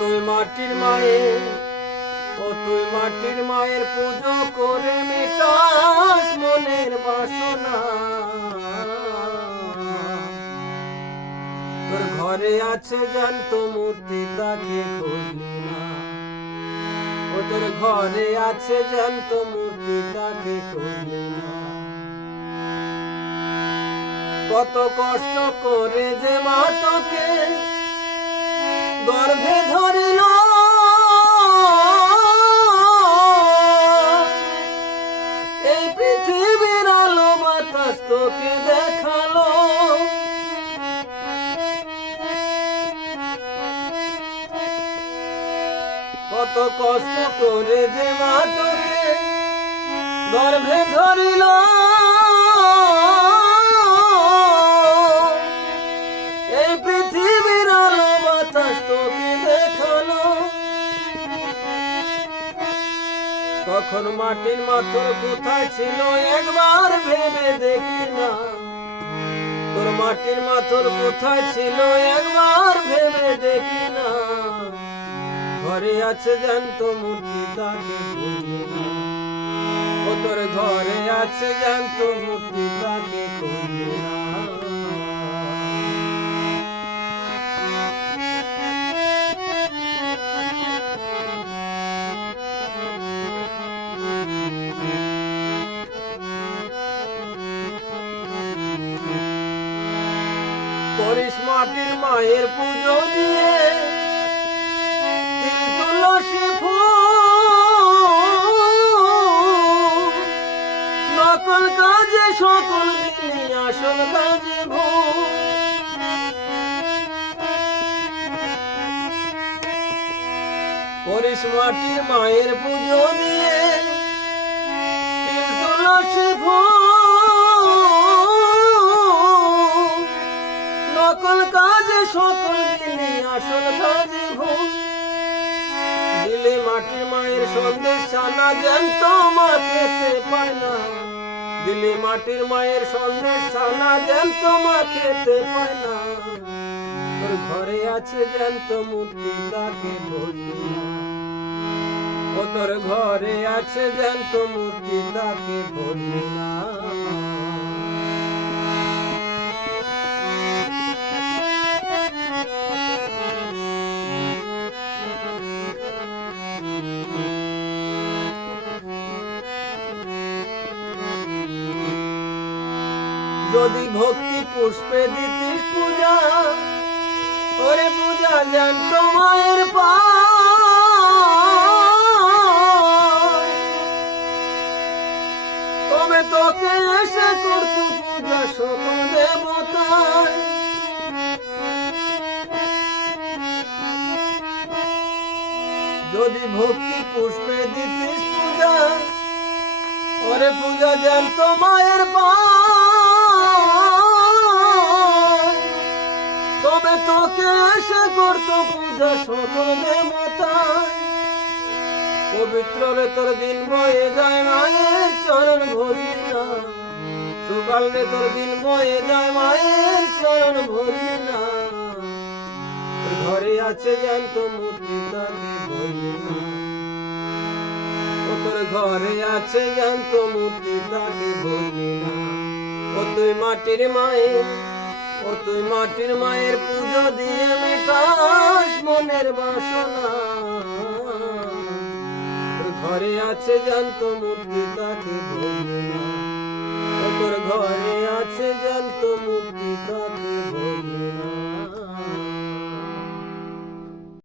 তুই মাটির মায়ের, ও তুই মাটির মায়ের পুজো করে মেটাস মনের বাসনা। তোর ঘরে আছে জ্যান্ত মূর্তি, তাকে খুঁজলি না। ও তোর ঘরে আছে জ্যান্ত মূর্তি, তাকে খুঁজলি না। কত কষ্ট করে যে মা তোকে গর্ভে ধরিল, এই পৃথিবীর আলো বাতাস তোকে দেখালো। কত কষ্ট করে যে মা তোকে গর্ভে ধরিল, এই পৃথিবীর আলো বাতাস তোকে দেখালো। তখন মাটির মাথর কোথায় ছিল একবার ভেবে দেখলি না। তোর মাটির মাথর কোথায় ছিল একবার ভেবে দেখলি না। ঘরে আছে জ্যান্ত মূর্তি, তাকে খুঁজলি না। ও তোর ঘরে আছে জ্যান্ত মূর্তি, তাকে খুঁজলি না। করিস মাটির মায়ের পুজো দিয়ে তিল তুলসী ফুল, নকল কাজে সকল দিলি আসল কাজে ভুল। করিস মাটির মায়ের পুজো দিয়ে তিল তুলসী ফুল, নকল কাজে সকল দিলি আসল কাজে ভুল। দিলে মাটির মায়ের সন্দেশ ছানা জ্যান্ত মা খেতে পায় না। দিলে মাটির মায়ের সন্দেশ ছানা জ্যান্ত মা খেতে পায় না। তোর ঘরে আছে জ্যান্ত মূর্তি, তাকে বুঝলি না। ও তোর ঘরে আছে জ্যান্ত মূর্তি, তাকে বুঝলি না। যদি ভক্তি পুষ্পে দিতিস পূজা, ওরে পূজা জ্যান্ত মায়ের পায়, তবে তোকে এসে করত পূজা সকল দেবতায়। যদি ভক্তি পুষ্পে দিতিস পূজা, ওরে পূজা জ্যান্ত মায়ের পায়, তবে তোকে এসে করত পূজা সকল দেবতায়। পবিত্র রে তোর দিন বয়ে যায় মায়ের চরণ ভরলি না। সকাল রে তোর দিন বয়ে যায় মায়ের চরণ ভরলি না। ঘরে আছে জ্যান্ত মূর্তি, তাকে ভরলি না। ও তোর ঘরে আছে জ্যান্ত মূর্তি, তাকে ভরলি না। ও তুই মাটির মায়ের, ও তুই মাটির মায়ের পুজো দিয়ে মেটাস মনের বাসনা। তোর ঘরে আছে জ্যান্ত মূর্তি, তাকে ভরলি না। ও তোর ঘরে আছে জ্যান্ত মূর্তি, তাকে